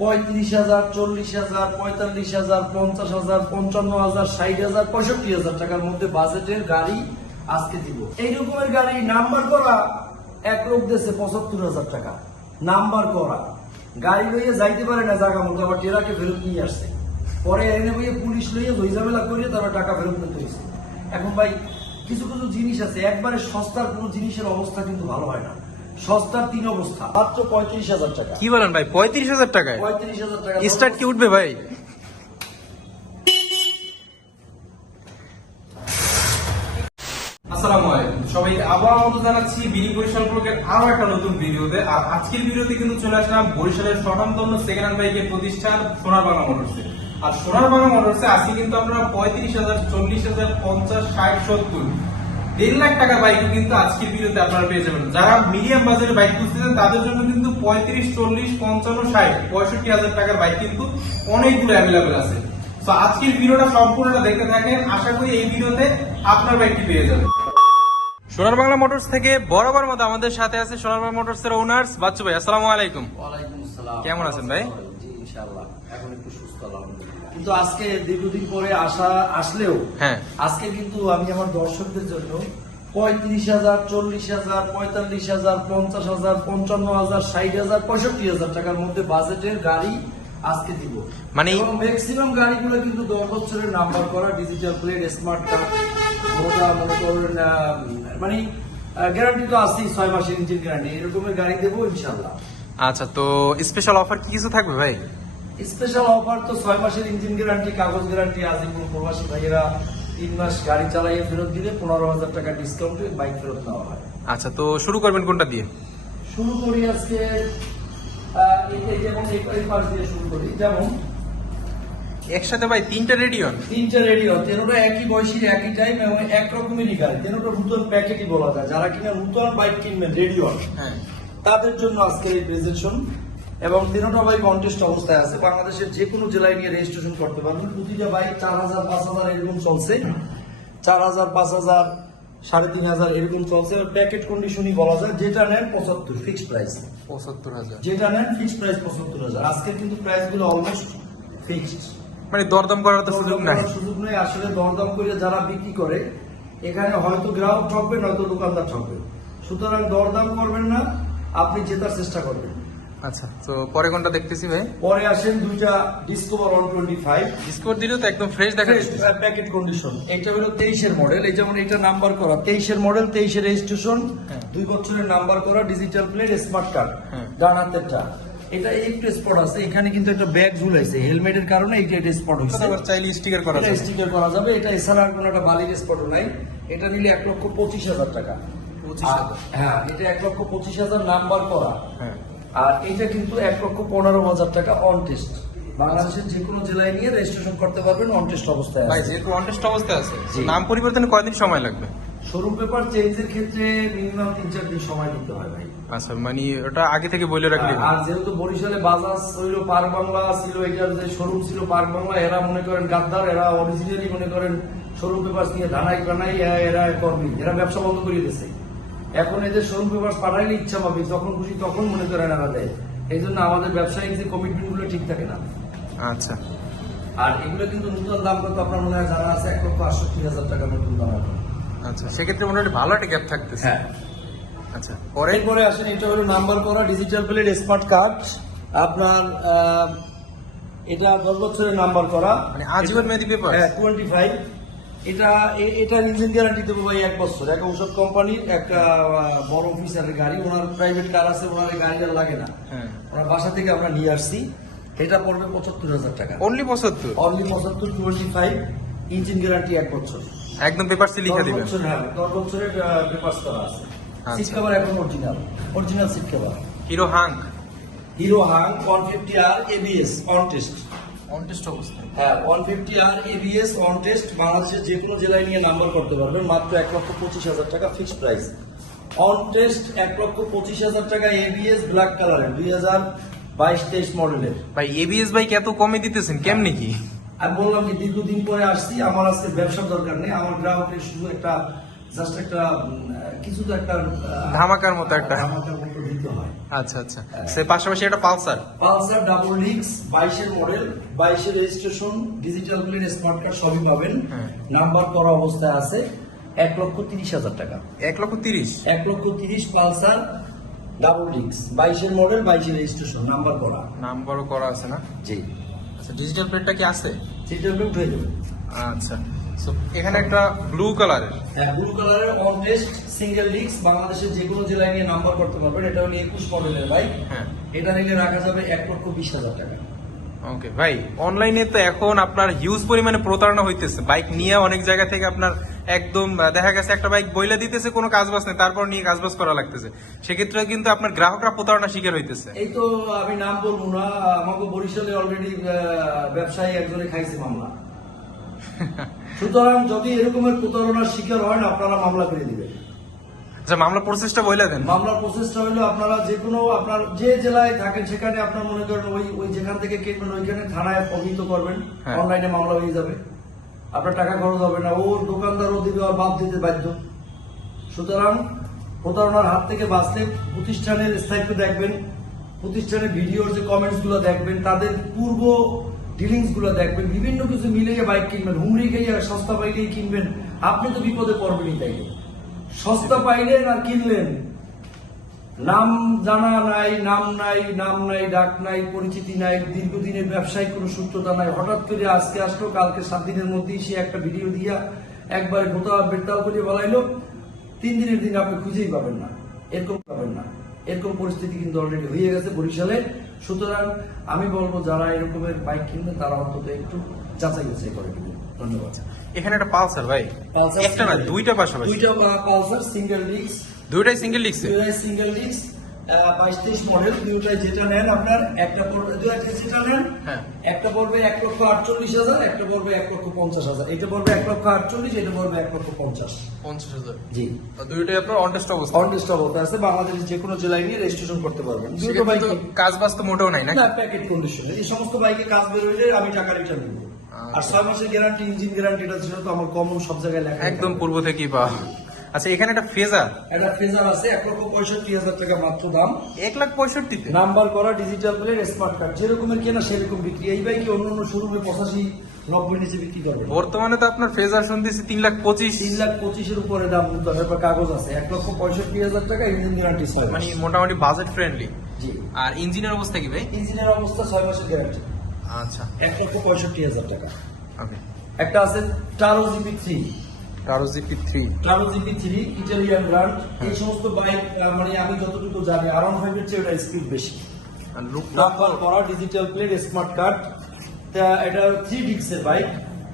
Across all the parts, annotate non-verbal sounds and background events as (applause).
পঁয়ত্রিশ হাজার, চল্লিশ হাজার, পঁয়তাল্লিশ হাজার, পঞ্চাশ হাজার, পঞ্চান্ন হাজার, ষাট হাজার, পঁয়ষট্টি হাজার টাকার মধ্যে বাজেটের গাড়ি আজকে দিব। এই রকমের গাড়ি নাম্বার করা, এক লোক দেশে পঁচাত্তর হাজার টাকা। নাম্বার করা। গাড়ি লইয়ে যাইতে পারে না জায়গা মতো, আবার টেরাকে ফেরত নিয়ে আসছে। পরে এনে বইয়ে পুলিশ লইয়ে লই ঝামেলা করিয়ে তারা টাকা ফেরত নিতে হয়েছে এখন ভাই, কিছু কিছু জিনিস আছে, একবারে সস্তার কোনো জিনিসের অবস্থা কিন্তু ভালো হয় না। সস্তার তিন অবস্থা। মাত্র পঁয়ত্রিশ হাজার টাকা। কি বলেন ভাই পঁয়ত্রিশ হাজার টাকায়? পঁয়ত্রিশ হাজার টাকা স্টার্ট কি উঠবে ভাই? আসসালামু আলাইকুম। সবাই আবার মতো জানাচ্ছি বিনি বরিশাল ব্লগের আরও একটা নতুন ভিডিওতে। আর আজকের ভিডিওতে কিন্তু চলে আসলাম বরিশালের স্বনামধন্য সেকেন্ড হ্যান্ড বাইকের প্রতিষ্ঠান সোনার বাংলা মোটরসে আর সোনার বাংলা মোটরসে আজকে কিন্তু আপনারা পঁয়ত্রিশ হাজার চল্লিশ হাজার পঞ্চাশ ষাট সত্তর দেড় লাখ টাকার বাইক কিন্তু আজকের ভিডিওতে আপনারা পেয়ে যাবেন। যারা মিডিয়াম বাজারের বাইক খুঁজতেছেন তাদের জন্য কিন্তু পঁয়ত্রিশ চল্লিশ পঞ্চান্ন ষাট পঁয়ষট্টি হাজার টাকার বাইক কিন্তু অনেকগুলো অ্যাভেলেবেল আছে। তো আজকের ভিডিওটা সম্পূর্ণটা দেখতে থাকেন। আশা করি এই ভিডিওতে আপনার বাইকটি পেয়ে যাবেন। সোনার বাংলা মোটরস থেকে বরাবর মতো আমাদের সাথে আছে সোনার বাংলা মোটরস এর ওনার্স বাচ্চু ভাই আসসালামু আলাইকুম। ওয়ালাইকুম আসসালাম। কেমন আছেন ভাই? ইনশাআল্লাহ। এখন একটু সুস্থ আলহামদুলিল্লাহ। কিন্তু আজকে দীর্ঘদিন পরে আসা আসলেও হ্যাঁ। আজকে কিন্তু আমি আমার দর্শকদের জন্য পঁয়ত্রিশ হাজার চল্লিশ হাজার পঁয়তাল্লিশ হাজার পঞ্চাশ হাজার পঞ্চান্ন হাজার ষাট হাজার পঁয়ষট্টি হাজার টাকার মধ্যে বাজেটের গাড়ি আজকে দিব। মানে- ম্যাক্সিমাম গাড়িগুলো কিন্তু দশ বছরের নাম্বার করা ডিজিটাল প্লেট স্মার্ট কার্ড মনে করেন আহ, মানে গ্যারান্টি তো আছেই ছয় মাসের ইঞ্জিন গ্যারান্টি এরকমের গাড়ি দেবো ইনশাল্লাহ আচ্ছা তো স্পেশাল অফার কি কিছু থাকবে ভাই? স্পেশাল অফার তো ছয় মাসের ইঞ্জিন গ্যারান্টি কাগজ গ্যারান্টি আজিমপুর প্রবাসী ভাইয়েরা তিন মাস গাড়ি চালাইয়ে ফেরত দিলে পনেরো হাজার টাকা ডিসকাউন্টে বাইক ফেরত নেওয়া হয়। আচ্ছা তো শুরু করবেন কোনটা দিয়ে? শুরু করি আজকে যেমন এই পাশ দিয়ে শুরু করি। যেমন একসাথে ভাই তিনটা রেডিয়ন তিনটা রেডিও তেরোটা একই বয়সীর একই টাইম এবং এক রকমেরই গাড়ি। তেরোটা নতুন প্যাকেটই বলা যায়। যারা কিনা নতুন বাইক কিনবেন রেডিও হ্যাঁ। তাদের জন্য আজকের এই প্রেজেন্টেশন এবং তিনোটা বাইক কন্টেস্ট অবস্থায় আছে। বাংলাদেশের যে কোনো জেলায় নিয়ে রেজিস্ট্রেশন করতে পারবেন। প্রতিটা বাইক চার হাজার পাঁচ হাজার এরকম চলছে। চার হাজার পাঁচ হাজার সাড়ে তিন হাজার এরকম চলছে। প্যাকেট কন্ডিশনই বলা যায় যেটা নেন পঁচাত্তর ফিক্সড প্রাইস পঁচাত্তর হাজার। যেটা নেন ফিক্সড প্রাইস পঁচাত্তর হাজার। আজকের কিন্তু প্রাইসগুলো অলমোস্ট ফিক্সড মানে দরদাম করার তো সুযোগ নাই। সুযোগ নেই। আসলে দরদাম করে যারা বিক্রি করে এখানে হয়তো গ্রাহক ঠকবে নয়তো দোকানদার ঠকবে। সুতরাং দরদাম করবেন না আপনি জেতার চেষ্টা করবেন। আচ্ছা তো পরে কোনটা দেখতেছি ভাই? পরে আসেন দুইটা ডিসকভার ওয়ান টোয়েন্টি ফাইভ দিলেও তো একদম ফ্রেশ দেখা প্যাকেট কন্ডিশন এটা হলো তেইশের মডেল এই যেমন এটা নাম্বার করা। তেইশের মডেল তেইশের রেজিস্ট্রেশন হ্যাঁ। দুই বছরের নাম্বার করা ডিজিটাল প্লেট স্মার্ট কার্ড। ডান হাতেরটা। এটা একটু স্পট আছে এখানে কিন্তু একটা ব্যাগ ঝুলাইছে হেলমেটের কারণে এইটা স্পট হয়েছে আবার চাইলে স্টিকার করা যাবে। স্টিকার করা যাবে। এটা এছাড়া আর কোনো একটা বালির স্পটও নাই। এটা নিলে এক লক্ষ পঁচিশ হাজার টাকা। 25,000 হ্যাঁ এটা এক লক্ষ পঁচিশ হাজার নাম্বার করা। হ্যাঁ। আর এটা কিন্তু এক লক্ষ পনেরো হাজার টাকা অন টেস্ট বাংলাদেশের যে কোনো জেলায় নিয়ে রেজিস্ট্রেশন করতে পারবেন অন টেস্ট অবস্থায় ভাই যেহেতু অনটেস্ট অবস্থায় আছে নাম পরিবর্তনে কয়দিন সময় লাগবে? শোরুম পেপার চেঞ্জের ক্ষেত্রে মিনিমাম তিন চার দিন সময় দিতে হয় ভাই। আচ্ছা মানে ওটা আগে থেকে বলে রাখলে আর যেহেতু বরিশালে বাজাজ ছিল পার্ক বাংলা ছিল এটার যে শোরুম ছিল পার্ক বাংলা এরা মনে করেন গাদ্দার এরা অরিজিনালি মনে করেন শোরুম পেপার নিয়ে ধানাই বানাই এরা- এরা কর্মী এরা ব্যবসা বন্ধ করে দিয়েছে। এখন এদের শোরুম পেপার পাঠাইলে ইচ্ছা পাবে যখন খুশি তখন মনে করেন এরা দেয়। এই জন্য আমাদের ব্যবসায়িক যে কমিটমেন্টগুলো ঠিক থাকে না। আচ্ছা। আর এগুলো কিন্তু নতুন দাম কত আপনার মনে হয় জানা আছে? এক লক্ষ আটষট্টি হাজার টাকা নতুন দাম আচ্ছা সেক্ষেত্রে মোটামুটি ভালো একটা গ্যাপ থাকতেছে। হ্যাঁ। আচ্ছা পরে? এরপরে আসেন এটা হলো নাম্বার করা ডিজিটাল প্লেট স্মার্ট কার্ড আপনার এটা দশ বছরের নাম্বার করা। মানে আজীবন মেয়াদি পেপার হ্যাঁ টোয়েন্টি ফাইভ এটা এটার ইঞ্জিন গ্যারান্টি দেবো ভাই এক বছর। এক ঔষধ কোম্পানির একটা বড় অফিসারের গাড়ি। ওনার প্রাইভেট কার আছে ওনার গাড়িটা লাগে না। হ্যাঁ। ওনার বাসা থেকে আমরা নিয়ে আসছি। এটা পড়বে পঁচাত্তর হাজার টাকা। অনলি পঁচাত্তর? অনলি পঁচাত্তর টোয়েন্টি ফাইভ ইঞ্জিন গ্যারান্টি এক বছর। একদম পেপার লিখে দশ দিবেন। হ্যাঁ, দশ বছরের পেপার্স করা আছে। সিট কভার এখন original original seat cover Hero Hunk Hero Hunk one fifty R ABS on test on test অবস্থায় হ্যাঁ one fifty R ABS on test বাংলাদেশের যে কোনো জেলায় নিয়ে নাম্বার করতে পারবেন। মাত্র এক লক্ষ পঁচিশ হাজার টাকা ফিক্সড প্রাইস অন টেস্ট এক লক্ষ পঁচিশ হাজার টাকা এবিএস ব্ল্যাক কালারের দুই হাজার বাইশ তেইশ মডেলের ভাই এবিএস বাইক এত কমে দিতেছেন কেমনি কি? আমি বললাম কি দীর্ঘদিন পরে আসছি আমার আজকে ব্যবসার দরকার নেই। আমার গ্রাহকের শুধু একটা জাস্ট একটা কিছু তো একটা ধামাকার মতো একটা। ধামাকার মতো হয়। আচ্ছা আচ্ছা। সে পাশাপাশি একটা পালসার। পালসার ডাবল ডিক্স বাইশের মডেল বাইশের রেজিস্ট্রেশন ডিজিটাল স্মার্ট কার্ড সবই পাবেন। হ্যাঁ। নাম্বার করা অবস্থায় আছে এক লক্ষ তিরিশ হাজার টাকা। এক লক্ষ তিরিশ? এক লক্ষ তিরিশ পালসার ডাবল ডিক্স বাইশের মডেল বাইশের রেজিস্ট্রেশন নাম্বার করা। নাম্বারও করা আছে না? জি। আচ্ছা ডিজিটাল প্লেটটা কি আছে? ডিজিটাল প্লেট হয়ে যাবে। আচ্ছা। এখানে একটা ব্লু কালারের হ্যাঁ ব্লু কালারের অন সিঙ্গেল ডিক্স বাংলাদেশের যে কোনো জেলায় নিয়ে নাম্বার করতে পারবেন। এটা হলো একুশ মডেলের বাইক হ্যাঁ। এটা নিলে রাখা যাবে এক লক্ষ বিশ হাজার টাকা। ওকে ভাই অনলাইনে তো এখন আপনার হিউজ পরিমাণে প্রতারণা হইতেছে। বাইক নিয়ে অনেক জায়গা থেকে আপনার একদম দেখা গেছে একটা বাইক বইলা দিতেছে কোনো কাজ বাজ নেই তারপর নিয়ে কাজ বাজ করা লাগতেছে। সেক্ষেত্রে কিন্তু আপনার গ্রাহকরা প্রতারণা শিকার হইতেছে। এই তো আমি নাম বলব না আমাকে বরিশালে অলরেডি ব্যবসায়ী একজনে খাইছে মামলা। সুতরাং যদি এরকমের প্রতারণার শিকার হয় না আপনারা মামলা করে দিবেন। আচ্ছা মামলা প্রসেসটা বইলা দেন। মামলার প্রসেসটা হলো আপনারা যে কোনো আপনার যে জেলায় থাকেন সেখানে আপনার মনে করেন ওই ওই যেখান থেকে কিনবেন ওইখানে থানায় অভিহিত করবেন। হ্যাঁ। অনলাইনে মামলা হয়ে যাবে। আপনার টাকা খরচ হবে না। ওর দোকানদারও দিবে আর বাদ দিতে বাধ্য। সুতরাং প্রতারণার হাত থেকে বাঁচতে প্রতিষ্ঠানের স্থায়িত্ব দেখবেন প্রতিষ্ঠানের ভিডিওর যে কমেন্টসগুলো দেখবেন তাদের পূর্ব ডিলিংসগুলো দেখবেন, বিভিন্ন কিছু মিলিয়ে বাইক কিনবেন, হুমড়ি খেয়ে আর সস্তা পাইলেই কিনবেন। আপনি তো বিপদে পড়বেনই তাই। সস্তা পাইলেন আর কিনলেন। নাম জানা নাই, নাম নাই নাম নাই, ডাক নাই, পরিচিতি নাই, দীর্ঘদিনের ব্যবসায়িক কোনো সূত্রতা নাই। হঠাৎ করে আজকে আসলো, কালকে সাত দিনের মধ্যেই সে একটা ভিডিও দিয়া একবার গোতা বেতাল করে বলাইলো, তিন দিনের দিন আপনি খুঁজেই পাবেন না। এরকম পাবেন না। এরকম পরিস্থিতি কিন্তু অলরেডি হয়ে গেছে বরিশালে। সুতরাং আমি বলব যারা এরকমের বাইক কিনবে তারা অন্তত একটু যাচাই বাছাই করে কিনবেন ধন্যবাদ। এখানে একটা পালসার ভাই। পালসার একটা না দুইটা পাশাপাশি। দুইটা পালসার সিঙ্গেল ডিস্ক দুইটাই সিঙ্গেল ডিস্ক দুইটাই সিঙ্গেল ডিস্ক বাইশ তেইশ মডেল দুটাই যেটা নেন আপনার একটা পড়বে দুটাই যেটা নেন হ্যাঁ। একটা এক লক্ষ আটচল্লিশ হাজার একটা পড়বে এক লক্ষ পঞ্চাশ হাজার। এটা এক লক্ষ আটচল্লিশ এটা এক লক্ষ পঞ্চাশ। পঞ্চাশ হাজার। জি। দুইটাই আপনার অনটেস্ট অবস্থা? অবস্থা আছে বাংলাদেশের যে কোনো জেলায় নিয়ে রেজিস্ট্রেশন করতে পারবেন। দুটো বাইক। কাজ বাজ তো মোটেও নাই না প্যাকেট কন্ডিশনে এই সমস্ত বাইকে কাজ বেরোলে আমি টাকা রিটার্ন দেবো আর ছয় মাসের গ্যারান্টি ইঞ্জিন গ্যারান্টি এটা ছিল তো আমার কমন সব জায়গায় লেখা একদম পূর্ব থেকেই পাওয়া। আচ্ছা এখানে একটা ফেজার। একটা ফ্রেজার আছে এক লক্ষ পঁয়ষট্টি হাজার টাকা মাত্র দাম। এক লাখ পঁয়ষট্টিতে? নাম্বার করা ডিজিটাল প্লেট স্মার্ট কার্ড যেরকমের কেনা সেরকম বিক্রি। এই বাইকে অন্য অন্য শোরুমে পঁচাশি নব্বই নিচে বিক্রি করবে। বর্তমানে তো আপনার ফেজার শুনতেছি তিন লাখ পঁচিশ। তিন লাখ পঁচিশের উপরে দাম তারপর কাগজ আছে। এক লক্ষ পঁয়ষট্টি হাজার টাকা ইঞ্জিন গ্যারান্টি ছয় মানে মোটামুটি বাজেট ফ্রেন্ডলি জি। আর ইঞ্জিনের অবস্থা কি ভাই? ইঞ্জিনের অবস্থা ছয় মাসের গ্যারান্টি আচ্ছা। এক লক্ষ পঁয়ষট্টি হাজার টাকা। ওকে একটা আছে Taro GP three Taro GP three Taro GP three Italian brand এই সমস্ত বাইক মানে আমি যতটুকু জানি আর ওয়ান ফাইভের চেয়ে ওটা স্পিড বেশি। নাম্বার করা ডিজিটাল প্লেট স্মার্ট কার্ড এটা থ্রি ডিক্সের বাইক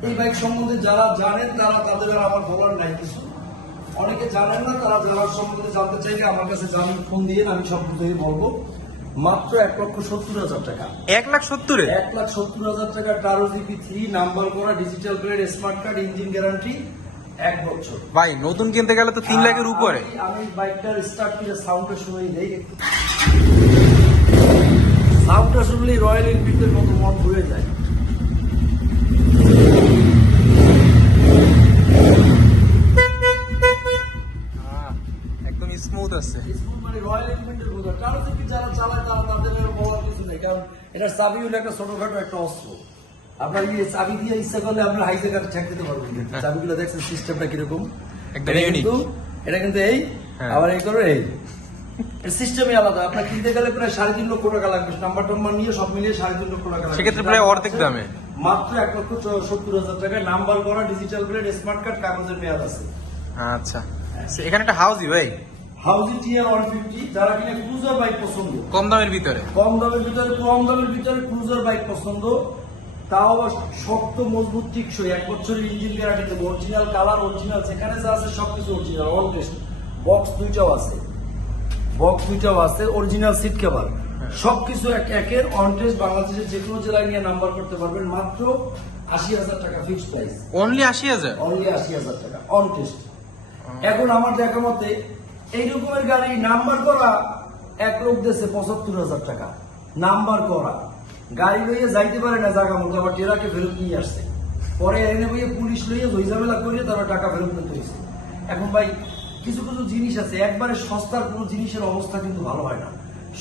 এই বাইক সম্বন্ধে যারা জানেন তারা তাদের আর আমার বলার নাই কিছু। অনেকে জানেন না তারা জানার সম্বন্ধে জানতে চাইলে আমার কাছে জানেন ফোন দিয়ে আমি সব বুঝেই বলব। মাত্র এক লক্ষ সত্তর হাজার টাকা। এক লাখ সত্তরে এক লাখ সত্তর হাজার টাকা টারো জিপি থ্রি নাম্বার করা digital plate smart card engine guarantee এক বছর। ভাই নতুন কিনতে গেলে তো তিন লাখের উপরে। আমি- বাইকটার স্টার্ট করে সাউন্ডটা শুনেই দেই। একটু সাউন্ডটা শুনলেই রয়্যাল এনফিল্ডের মতো মন ঘুরে যায়। আহ, একদম স্মুথ আছে। স্মুথ মানে রয়্যাল এনফিল্ডের মতো। যারা চালায় তারা তাদের বলার কিছু নেই। কারণ এটা চাবি হলো একটা ছোটখাটো একটা অস্ত্র। আপনার ইয়ে চাবি দিয়ে ইচ্ছা করলে আপনার হাইজে কার ঠেক দিতে কিন্তু চাবিগুলো দেখছেন সিস্টেমটা কীরকম? একদম এটা কিন্তু এটা কিন্তু এই হ্যাঁ। আবার এই করে এই। সিস্টেমই আলাদা। আপনার কিনতে গেলে প্রায় সাড়ে তিন লক্ষ টাকা লাগবে। নাম্বার টাম্বার নিয়ে সব মিলিয়ে সাড়ে তিন লক্ষ টাকা সেক্ষেত্রে প্রায় অর্ধেক দামে। মাত্র এক লক্ষ সত্তর হাজার টাকা। নাম্বার করা ডিজিটাল প্লেট স্মার্ট কার্ড কাগজের মেয়াদ আছে। আচ্ছা। এখানে একটা হাউসই ভাই? হাউজি টিয়ার ওয়ান ফিফটি যারা কিনা ক্রুজার বাইক পছন্দ। কম দামের ভিতরে? কম দামের ভিতরে কম দামের ভিতরে ক্রুজার বাইক পছন্দ। তাও আবার শক্ত মজবুত টিকসই। এক বছরের ইঞ্জিন গ্যারান্টি দেবো অরিজিনাল কালার অরিজিনাল যেখানে যা আছে সবকিছু অরিজিনাল অল টেস্ট বক্স দুইটাও আছে। বক্স দুইটাও আছে অরিজিনাল সিট কভার সবকিছু এক একের অন টেস্ট বাংলাদেশের যে কোনো জেলায় নিয়ে নাম্বার করতে পারবেন মাত্র আশি হাজার টাকা ফিক্সড প্রাইস অনলি আশি হাজার? অনলি আশি হাজার টাকা অন টেস্ট এখন আমার দেখা মতে এই রকমের গাড়ি নাম্বার করা এক লোক দেশে পঁচাত্তর হাজার টাকা। নাম্বার করা। গাড়ি লইয়ে যাইতে পারে না জায়গা মতো আবার টেরাকে ফেরত নিয়ে আসছে। পরে এনে বইয়ে পুলিশ লইয়ে জয় ঝামেলা করিয়ে তারা টাকা ফেরত নিতে হয়েছে এখন ভাই কিছু কিছু জিনিস আছে একবারে সস্তার কোনো জিনিসের অবস্থা কিন্তু ভালো হয় না।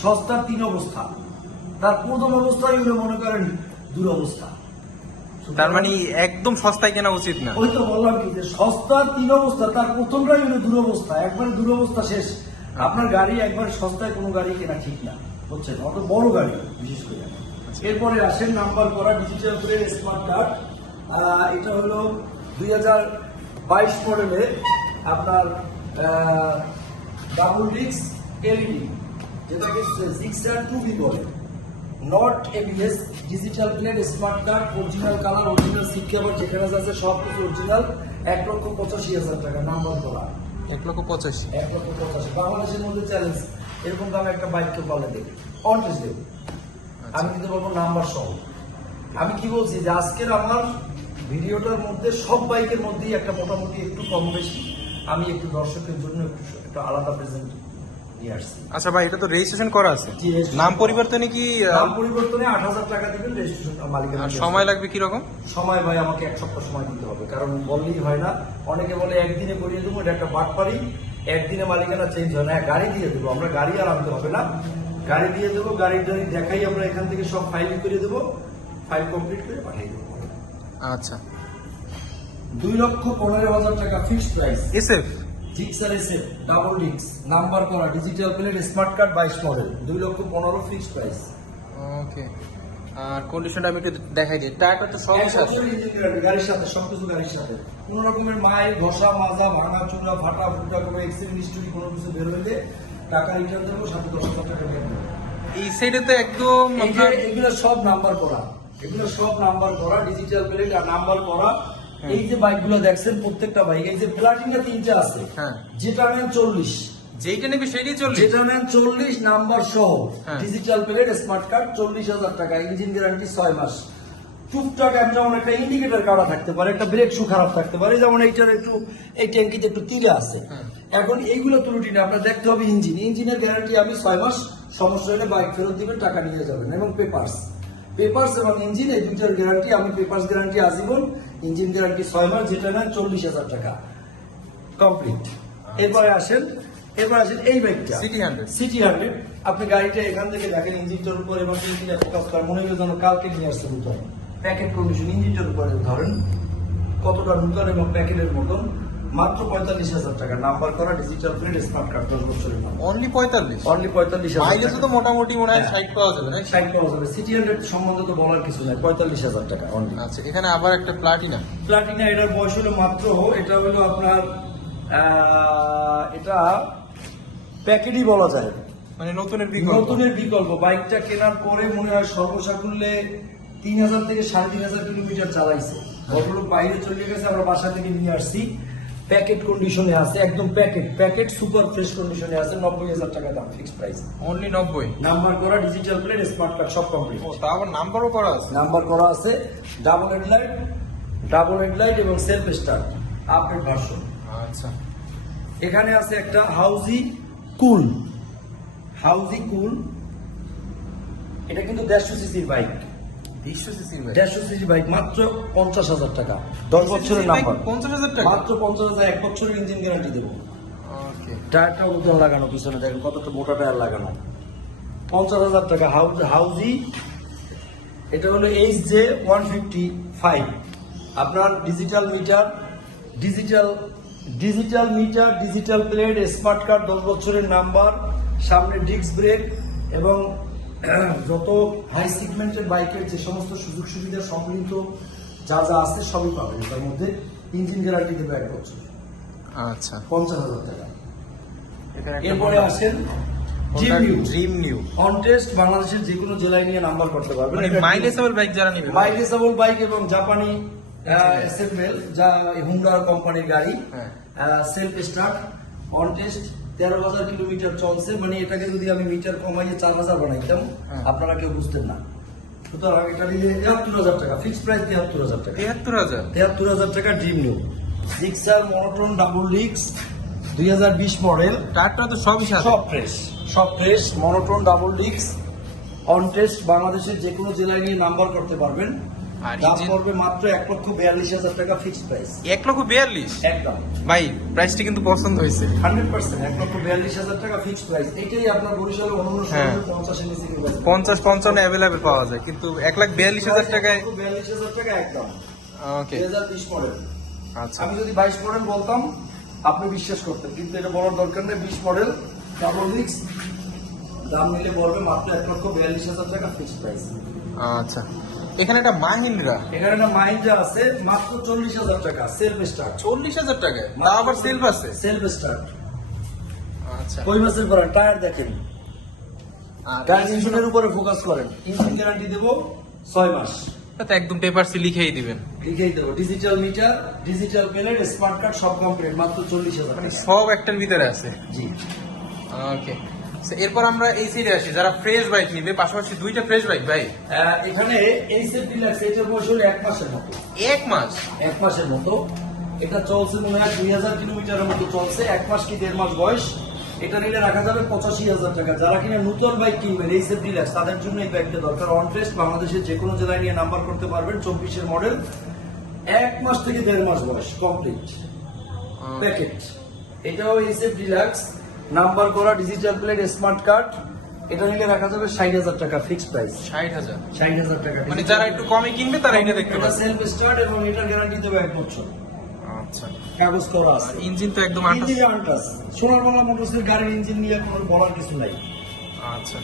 সস্তার তিন অবস্থা। তার প্রথম অবস্থায় হলো মনে করেন দুরবস্থা। তার মানে একদম সস্তায় কেনা উচিত না। ওই তো বললাম কি যে সস্তার তিন অবস্থা তার প্রথমটাই হলো দুরবস্থা। একবারে দুরবস্থা শেষ। আপনার গাড়ি একবার সস্তায় কোনো গাড়ি কেনা ঠিক না বুঝছেন? অত বড় গাড়ি বিশেষ করে। এরপরে আসেন নাম্বার করা ডিজিটাল প্লেট স্মার্ট কার্ড এটা হলো দুই হাজার বাইশ মডেলের আপনার ডাবল ডিক্স এলইডি যেটাকে জিক্সার টু বি বলে। Not ABS digital plate smart card original colour original seat cover যেখানে আছে সব কিছু অরিজিনাল এক লক্ষ পঁচাশি হাজার টাকা নাম্বার করা। এক লক্ষ পঁচাশি। এক লক্ষ পঁচাশি। বাংলাদেশের মধ্যে চ্যালেঞ্জ এরকম দামে একটা বাইক কেউ পালে দেবে অনটেস দেবে আমি কিন্তু বলব নাম্বার সহ। আমি কি বলছি যে আজকের আমার ভিডিওটার মধ্যে সব বাইকের মধ্যেই একটা মোটামুটি একটু কম বেশি আমি একটু দর্শকের জন্য একটু একটু আলাদা প্রেজেন্ট নিয়ে আসছি। আচ্ছা ভাই এটা তো রেজিস্ট্রেশন করা আছে। নাম পরিবর্তনে কি নাম পরিবর্তনে আট হাজার টাকা দিবেন রেজিস্ট্রেশন মালিকের সময় লাগবে কি রকম সময় ভাই আমাকে এক সপ্তাহ সময় দিতে হবে কারণ বললেই হয় না। অনেকে বলে একদিনে করিয়ে দেবো এটা একটা বাটপারি। একদিনে মালিকানা চেঞ্জ হয় না গাড়ি দিয়ে দেবো। আমরা গাড়ি আর আনতে হবে না। গাড়ি দিয়ে দেবো গাড়ির গাড়ি দেখাই আমরা এখান থেকে সব ফাইল করে দেবো ফাইল কমপ্লিট করে পাঠিয়ে দেবো। আচ্ছা। দুই লক্ষ পনেরো হাজার টাকা ফিক্সড প্রাইস এসএফ? জিক্সার এসে ডাবল ডিক্স নাম্বার করা ডিজিটাল প্লেট স্মার্ট কার্ড বাইশ মডেল দুই লক্ষ পনেরো ফিক্সড প্রাইস ওকে আর কন্ডিশনটা আমি একটু দেখাই দিই। টায়ারটা তো সব গাড়ির সাথে সবকিছু গাড়ির সাথে। কোন রকমের মাইল ঘষা মাজা ভাঙা চুরা ফাটা ফুটা কোনো এক্সিডেন্ট হিস্টরি কোনো কিছু বের হইলে টাকা রিটার্ন দেবো সাথে দশ হাজার টাকা দেবো। এই সাইডে তো একদম এগুলো সব নাম্বার করা। এগুলো সব নাম্বার করা ডিজিটাল প্লেট আর নাম্বার করা। এই যে বাইকগুলো দেখছেন প্রত্যেকটা বাইক এই যে প্লাটিনা তিনটে আছে। হ্যাঁ। যেটা নেন চল্লিশ। যেইটা নেবে সেইটাই চলবে যেটা নেন চল্লিশ নাম্বার সহ। হ্যাঁ। ডিজিটাল প্লেট স্মার্ট কার্ড চল্লিশ হাজার টাকা। ইঞ্জিন গ্যারান্টি ছয় মাস। টুকটাক যেমন একটা ইন্ডিকেটর কাটা থাকতে পারে একটা ব্রেক শু খারাপ থাকতে পারে যেমন এইটার একটু এই ট্যাঙ্কিতে একটু তিলে আছে। হ্যাঁ। এখন এইগুলো ত্রুটি না আপনার দেখতে হবে ইঞ্জিন ইঞ্জিনের গ্যারান্টি আমি ছয় মাস সমস্যা হলে বাইক ফেরত দিবেন টাকা নিয়ে যাবেন এবং পেপার্স পেপার্স এবং ইঞ্জিন এই দুইটার গ্যারান্টি আমি পেপার্স গ্যারান্টি আজীবন ইঞ্জিন গ্যারান্টি ছয় মাস যেটা নেন চল্লিশ হাজার টাকা। কমপ্লিট এরপরে আসেন এরপর আসেন এই বাইকটা সিটি হান্ড্রেড সিটি হান্ড্রেড আপনি গাড়িটা এখান থেকে দেখেন ইঞ্জিনটার উপর এবং ইঞ্জিনের ফোকাস করেন মনে হয় যেন কালকে নিয়ে আসছে নতুন। প্যাকেট কন্ডিশন ইঞ্জিনটার উপরে ধরেন কতটা নতুন এবং প্যাকেটের মতন। মাত্র পঁয়তাল্লিশ হাজার টাকা। নাম্বার করা ডিজিটাল প্লেট স্মার্ট কার্ড দশ বছরের অনলি পঁয়তাল্লিশ? অনলি পঁয়তাল্লিশ তো মোটামুটি মনে হয় হ্যাঁ। ষাট পাওয়া যাবে ষাট পাওয়া যাবে। সিটি হান্ড্রেড সম্বন্ধে তো বলার কিছু নাই। পঁয়তাল্লিশ হাজার টাকা অনলি আচ্ছা এখানে আবার একটা প্লাটিনা প্লাটিনা এটার বয়স হলো মাত্র এটা হলো আপনার এটা প্যাকেটই বলা যায়। মানে নতুনের বিকল্প। নতুনের বিকল্প। বাইকটা কেনার পরে মনে হয় সর্বসাকুল্যে তিন হাজার থেকে সাড়ে তিন হাজার কিলোমিটার চালাইছে। ভদ্রলোক বাইরে চলে গেছে আমরা বাসা থেকে নিয়ে আসছি। প্যাকেট কন্ডিশনে আছে একদম প্যাকেট। প্যাকেট সুপার ফ্রেশ কন্ডিশনে আছে নব্বই হাজার টাকা দাম ফিক্স প্রাইস অনলি নব্বই? নাম্বার করা ডিজিটাল প্লেট স্মার্ট কার্ড সব কমপ্লিট ও তা আবার নাম্বারও করা আছে? নাম্বার করা আছে ডাবল হেডলাইট ডাবল হেডলাইট এবং সেলফ স্টার্ট আপডেট ভার্সন আচ্ছা। এখানে আছে একটা হাউজি কুল হাউজি কুল এটা কিন্তু দেড়শো সিসির বাইক দেড়শো সিসি বাইক মাত্র পঞ্চাশ হাজার টাকা। দশ বছরের নাম্বার। পঞ্চাশ হাজার টাকা? মাত্র পঞ্চাশ হাজার এক বছরের ইঞ্জিন গ্যারান্টি দেবো। টায়ারটা উদ্যান লাগানো পিছনে দেখেন কতটা মোটা টায়ার লাগানো। পঞ্চাশ হাজার টাকা হাউজ হাউজি এটা হলো H J one fifty five আপনার digital meter digital digital meter digital plate smart card দশ বছরের নাম্বার সামনে ডিস্ক ব্রেক এবং (clears throat) যত হাই সিগমেন্টের বাইকের যে সমস্ত সুযোগ সুবিধা সম্মিলিত যা যা আছে সবই পাবেন। তার মধ্যে ইঞ্জিন গ্যারান্টি দেবে এক বছর। আচ্ছা। পঞ্চাশ হাজার টাকা। এরপরে আসেন ড্রিম নিউ কন্টেস্ট বাংলাদেশের যে কোনো জেলায় নিয়ে নাম্বার করতে পারবেন। মানে মাইলেজেবল বাইক যারা নেবে? মাইলেজেবল বাইক এবং জাপানি এসএফএল যা হুন্ডার কোম্পানির গাড়ি হ্যাঁ। সেলফ স্টার্ট কন্টেস্ট তেরো হাজার কিলোমিটার চলছে মানে এটাকে যদি আমি মিটার কমাইয়ে চার হাজার বানাইতাম হ্যাঁ। আপনারা কেউ বুঝতেন না। সুতরাং এটা নিলে তেহাত্তর হাজার টাকা ফিক্স প্রাইস তেহাত্তর হাজার টাকা। তেহাত্তর হাজার? তেহাত্তর হাজার টাকা dream new Gixxer monotone double leaks দুই হাজার বিশ মডেল টায়ারটা তো সবই সব ফ্রেশ সব fresh monotone double disc on test বাংলাদেশের যে কোনো জেলায় নিয়ে নাম্বার করতে পারবেন। আর দাম পড়বে মাত্র এক লক্ষ বিয়াল্লিশ হাজার টাকা ফিক্সড প্রাইস এক লক্ষ বিয়াল্লিশ? একদম। ভাই প্রাইসটি কিন্তু পছন্দ হয়েছে। হান্ড্রেড পার্সেন্ট এক লক্ষ বিয়াল্লিশ হাজার টাকা ফিক্সড প্রাইস এটাই আপনার বরিশালে অন্য হ্যাঁ। পঞ্চাশের নিচে। পঞ্চাশ পঞ্চান্ন অ্যাভেলেবেল পাওয়া যায় কিন্তু এক লাখ বিয়াল্লিশ হাজার টাকায় বিয়াল্লিশ হাজার টাকা একদম। ওকে হাজার বিশ মডেল আচ্ছা। আমি যদি বাইশ মডেল বলতাম আপনি বিশ্বাস করতেন কিন্তু এটা বলার দরকার নেই বিশ মডেল ডাবল দাম নিলে পড়বে মাত্র এক লক্ষ বিয়াল্লিশ হাজার টাকা ফিক্সড প্রাইস আচ্ছা। এখানে একটা মাহিন্দ্রা। এখানে একটা মাইন্ডা আছে মাত্র চল্লিশ হাজার টাকা সেলফ স্টার্ট চল্লিশ হাজার টাকা? তাও আবার সেলফ আছে? সেলফ স্টার্ট আচ্ছা। কই মাসের করেন টায়ার দেখেন। আর গাড়ি ইঞ্জিনের উপরে ফোকাস করেন। ইঞ্জিন গ্যারান্টি দেবো ছয় মাস। এটা তো একদম পেপার সি লিখেই দিবেন। লিখেই দেবো। Digital meter digital plate smart card সব কমপ্লিট মাত্র চল্লিশ হাজার মানে সব একটার ভিতরে আছে? জি। ওকে এরপর আমরা এই সাইডে আসি। যারা ফ্রেশ বাইক নিবে পাশাপাশি দুইটা ফ্রেশ বাইক ভাই। এখানে এই সেট ডিলাক্স এটা বয়স হলো এক মাসের মতো। এক মাস? এক মাসের মতো। এটা চলছে মনে হয় দুই হাজার কিলোমিটারের মতো চলছে। এক মাস কি দেড় মাস বয়স? এটা নিলে রাখা যাবে পঁচাশি হাজার টাকা। যারা কিনা নতুন বাইক কিনবেন এই সেফ ডিলাক্স তাদের জন্য এই বাইকটা দরকার। অন টেস্ট বাংলাদেশের যে কোনো জেলায় নিয়ে নাম্বার করতে পারবেন চব্বিশের মডেল এক মাস থেকে দেড় মাস বয়স কমপ্লিট প্যাকেট এটাও এসএফ ডিলাক্স নাম্বার করা ডিজিটাল প্লেট স্মার্ট কার্ড এটা নিলে রাখা যাবে ষাট হাজার টাকা ফিক্সড প্রাইস ষাট হাজার। ষাট হাজার টাকা মানে যারা একটু কমে কিনবে তারা এটা দেখতে পাবে সেলফ স্টার্ট এবং এটার গ্যারান্টি দেবে এক বছর। আচ্ছা। কাগজ করা আছে। ইঞ্জিন তো একদম ইঞ্জিন আনটাস সোনার বাংলা মোটরসের গাড়ির ইঞ্জিন নিয়ে কোনো বলার কিছু নাই। আচ্ছা।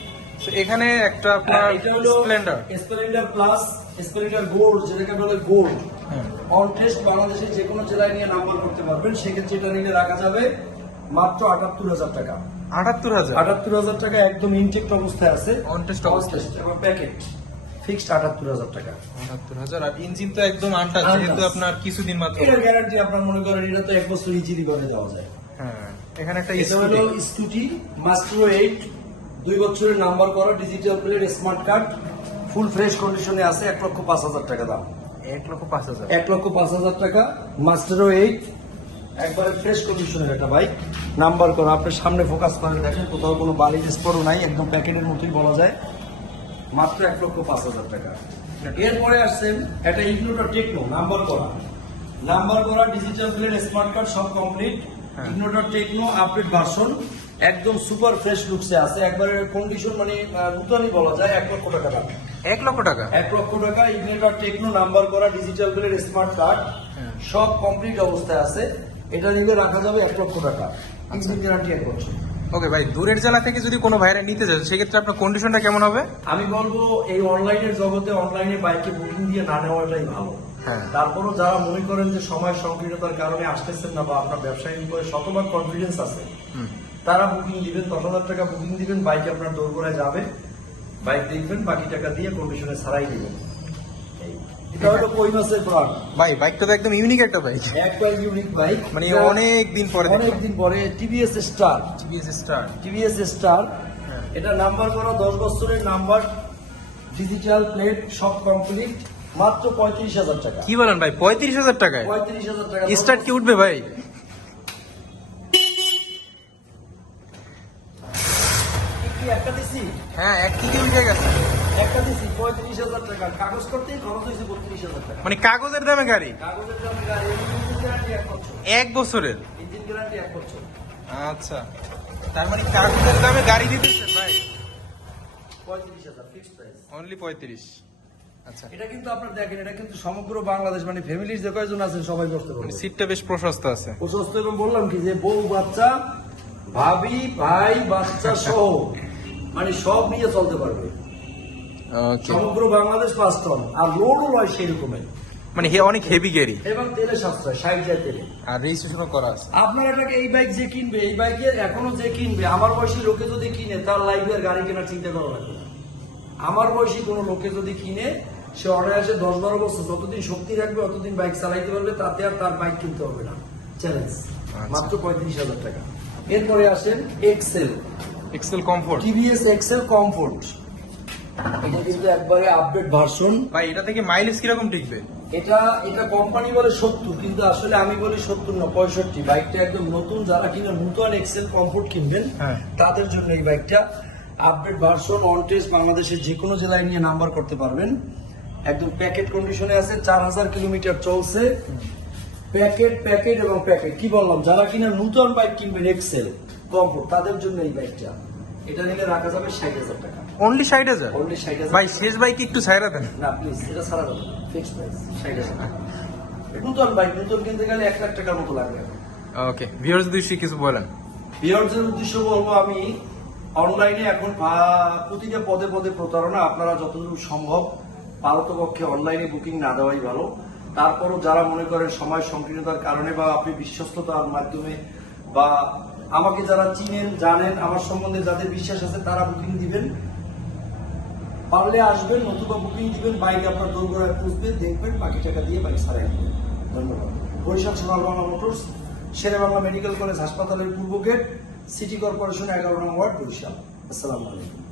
তো এখানে একটা আপনার এটা হলো Splendor Splendor plus Splendor gold যেটাকে বলে গোল্ড হ্যাঁ। অন টেস্ট বাংলাদেশের যে কোনো জেলায় নিয়ে নাম্বার করতে পারবেন। সেক্ষেত্রে এটা নিলে রাখা যাবে মাত্র আটাত্তর হাজার টাকা। আটাত্তর হাজার? আটাত্তর হাজার টাকা একদম ইনটেক্ট অবস্থায় আছে। Test অবস্থায়। এবং প্যাকেট ফিক্সড আটাত্তর হাজার টাকা। আটাত্তর হাজার আর ইঞ্জিন তো একদম আনটাচ যেহেতু আপনার কিছুদিন মাত্র। গ্যারান্টি আপনার মনে করেন এটা তো এক বছর ইজিলি করে দেওয়া যায়। হ্যাঁ এখানে একটা এটা হলো স্কুটি এইট দুই বছরের নাম্বার করা digital plate smart card full fresh কন্ডিশনে আছে এক লক্ষ পাঁচ হাজার টাকা দাম। এক লক্ষ পাঁচ হাজার। এক লক্ষ পাঁচ হাজার টাকা মাস্টারো এইট একবারে ফ্রেশ কন্ডিশনের একটা বাইক নাম্বার করা আপনার সামনে ফোকাস করেন দেখেন কোথাও কোনো বালির স্পটও নাই একদম প্যাকেটের মতোই বলা যায়। মাত্র এক লক্ষ পাঁচ হাজার টাকা। এরপরে আসছেন একটা ইগনোটা টেকনো নাম্বার করা। নাম্বার করা ডিজিটাল প্লেট স্মার্ট কার্ড সব complete. Ignitor techno update version একদম সুপার ফ্রেশ লুকসে আছে। একবারে কন্ডিশন মানে নূতনই বলা যায় এক লক্ষ টাকা দাম। এক লক্ষ টাকা? এক লক্ষ টাকা ইগনেটার টেকনো নাম্বার করা ডিজিটাল প্লেট স্মার্ট কার্ড। সব কমপ্লিট অবস্থায় আছে। এটা নিলে রাখা যাবে এক লক্ষ টাকা। ইঞ্জিন গ্যারান্টি এক বছর। ওকে ভাই দূরের জেলা থেকে যদি কোনো ভাইরা নিতে চান সেক্ষেত্রে আপনার কন্ডিশনটা কেমন হবে? আমি বলব এই অনলাইনের জগতে অনলাইনে বাইকে বুকিং দিয়ে না নেওয়াটাই ভালো। হ্যাঁ। তারপরও যারা মনে করেন যে সময় সংকীর্ণতার কারণে আসতেছেন না বা আপনার ব্যবসায়িক উপরে শতভাগ কনফিডেন্স আছে তারা বুকিং দিবেন দশ হাজার টাকা বুকিং দিবেন বাইক আপনার দোরগোড়ায় যাবে। বাইক দেখবেন বাকি টাকা দিয়ে কন্ডিশনে ছাড়াই দিবেন। এটা হলো কই প্রাণ ভাই বাইকটা তো একদম ইউনিক একটা বাইক একটা ইউনিক বাইক মানে অনেক দিন পরে অনেক দিন পরে TVS star TVS star TVS star. এটা নাম্বার করা দশ বছরের নাম্বার ডিজিটাল প্লেট সব কমপ্লিট মাত্র পঁয়ত্রিশ হাজার টাকা। কি বলেন ভাই পঁয়ত্রিশ হাজার টাকায়? পঁয়ত্রিশ হাজার টাকা স্টার্ট কি উঠবে ভাই? হ্যাঁ এক থেকে উঠে গেছে একটা দিছি পঁয়ত্রিশ হাজার টাকা কাগজ করতেই খরচ হয়েছে বত্রিশ হাজার টাকা। মানে কাগজের দামে গাড়ি? কাগজের দামে গাড়ি ইঞ্জিন গ্যারান্টি এক বছর। এক বছরের? ইঞ্জিন গ্যারান্টি এক বছর। আচ্ছা। তার মানে কাগজের দামে গাড়ি দিতেছেন ভাই? পঁয়ত্রিশ হাজার ফিক্সড প্রাইস অনলি পঁয়ত্রিশ। আচ্ছা। এটা কিন্তু আপনার দেখেন এটা কিন্তু সমগ্র বাংলাদেশ মানে ফ্যামিলির যে কয়জন আছেন সবাই করতে মানে পারবে সিটটা বেশ প্রশস্ত আছে। প্রশস্ত এবং বললাম কি যে বউ বাচ্চা ভাবি ভাই বাচ্চা সহ মানে সব নিয়ে চলতে পারবে। সমগ্র বাংলাদেশ পাঁচ টন আর লোডও লয় সেই রকমের মানে অনেক হেভি গাড়ি এবং তেলে সাশ্রয় ষাট যায় তেলে। আর রেজিস্ট্রেশনও করা আছে। আপনার এটাকে এই বাইক যে কিনবে এই বাইকে এখনও যে কিনবে আমার বয়সী লোকে যদি কিনে তার লাইফে আর গাড়ি কেনার চিন্তা করা লাগবে আমার বয়সী কোনো লোকে যদি কিনে সে অনায়াসে দশ বারো বছর যতদিন শক্তি রাখবে ততদিন বাইক চালাইতে পারবে তাতে আর তার বাইক কিনতে হবে না। চ্যালেঞ্জ মাত্র পঁয়ত্রিশ হাজার টাকা। এরপরে আসেন XL XL comfort TVS XL comfort এটা কিন্তু একবারে আপডেট ভার্সন ভাই এটা থেকে মাইলেজ কীরকম টিকবে? এটা এটা কোম্পানি বলে সত্তর কিন্তু আসলে আমি বলি সত্তর না পঁয়ষট্টি। বাইকটা একদম নতুন যারা কিনে নতুন এক্সেল কমফোর্ট কিনবেন হ্যাঁ। তাদের জন্য এই বাইকটা। আপডেট ভার্সন অন টেস্ট বাংলাদেশের যে কোনো জেলায় নিয়ে নাম্বার করতে পারবেন। একদম প্যাকেট কন্ডিশনে আছে চার হাজার কিলোমিটার চলছে। প্যাকেট প্যাকেট এবং প্যাকেট কি বললাম যারা কিনা নূতন বাইক কিনবেন এক্সেল কমফোর্ট তাদের জন্য এই বাইকটা। এটা নিলে রাখা যাবে ষাট হাজার টাকা। অনলি ষাট হাজার ভাই শেষ বাইক একটু ছাইরা দেন? না প্লিজ এটা ছাড়া যাবে ফিক্সড প্রাইস ষাট হাজার নূতন বাইক নূতন কিনতে গেলে এক লাখ টাকার মতো লাগবে। ওকে ভিউয়ার্স উদ্দেশ্যে কিছু বলেন। বিয়ার্সের উদ্দেশ্য বলব আমি অনলাইনে এখন প্রতিটা পদে পদে প্রতারণা আপনারা যতদূর সম্ভব পারতপক্ষে অনলাইনে বুকিং না দেওয়াই ভালো। তারপরও যারা মনে করেন সময় সংকীর্ণতার কারণে বা আপনি বিশ্বস্ততার মাধ্যমে বা আমাকে যারা চিনেন জানেন আমার সম্বন্ধে যাদের বিশ্বাস আছে তারা বুকিং দিবেন। পারলে আসবেন, নতুবা বুকিং দিবেন বাইক আপনার দোরগোড়ায় পুষবেন দেখবেন, বাকি টাকা দিয়ে বাইক ছাড়াই নেবেন। ধন্যবাদ। Barishal Sonar Bangla motors Shere Bangla medical college হাসপাতালের পূর্ব গেট সিটি কর্পোরেশন এগারো নম্বর, বরিশাল। আসসালামু আলাইকুম।